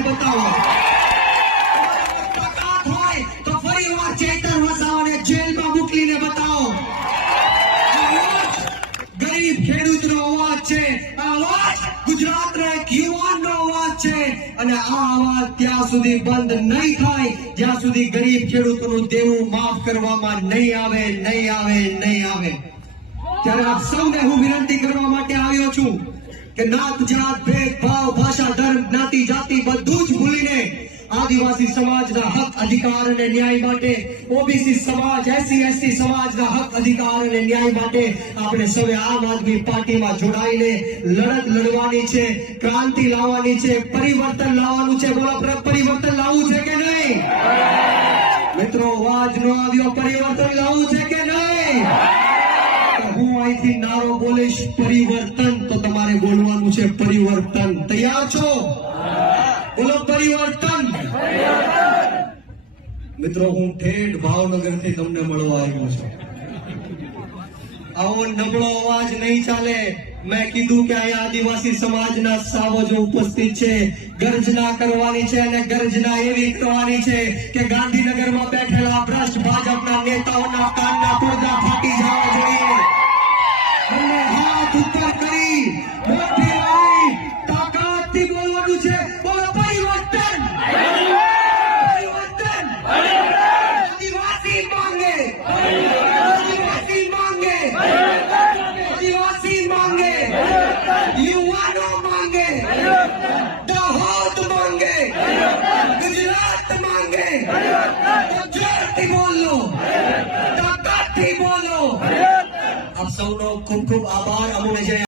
બતાવો. તાકાત હોય તો ફરી વાર ચેતર વસાવાને જેલમાં મોકલીને બતાવો. છે. અને આ અવાજ ત્યાં સુધી બંધ નહીં થાય. જ્યાં સુધી ગરીબ ખેડૂતોનું દેવું માફ કરવામાં નહીં આવે નહીં આવે નહીં આવે. ત્યારે આપ સૌને હું વિનંતી કરવા માટે કે નાત જાત ભેદભાવ ભાષા, ધર્મ, જ્ઞાતિ, જાતિ બધું જ ભૂલીને આદિવાસી સમાજના હક, અધિકાર અને ન્યાય માટે ઓબીસી સમાજ, એસસી, એસટી સમાજના હક, અધિકાર અને ન્યાય માટે આપણે સૌએ આમ આદમી પાર્ટીમાં જોડાઈને લડત લડવાની છે, ક્રાંતિ લાવવાની છે, પરિવર્તન લાવવાનું છે. બોલો, પર- પરિવર્તન લાવવું છે કે નહીં? મિત્રો, અવાજ નો આવ્યો, પરિવર્તન લાવવું છે કે નહીં? અહીંથી નારો બોલીશ, પરિવર્તન, તો તમારે બોલવાનું છે પરિવર્તન. તૈયાર છો? બોલો પરિવર્તન. મિત્રો, હું ઠેઠ ભાવનગરથી તમને મળવા આવ્યો છું. આવો નબળો અવાજ નહીં ચાલે. મેં કીધું કે અહીંયા આદિવાસી સમાજના સાવજો ઉપસ્થિત છે. ગર્જના કરવાની છે અને ગર્જના એવી કરવાની છે કે ગાંધીનગરમાં બેઠેલા ભ્રષ્ટ ભાજપના નેતાઓના કાનના હાથ કરી મોટી વાળી તાકાતથી બોલવાનું છે. બોલો, પરિવર્તન! પરિવર્તન! આદિવાસી માંગે! આદિવાસી માંગે! આદિવાસી માંગે! યુવાનો માંગે! દાહોદ માંગે! ગુજરાત માંગે! તો જોરથી બોલો! તાકાતથી બોલો! આપ સૌનો ખૂબ ખૂબ આભાર અમોને જય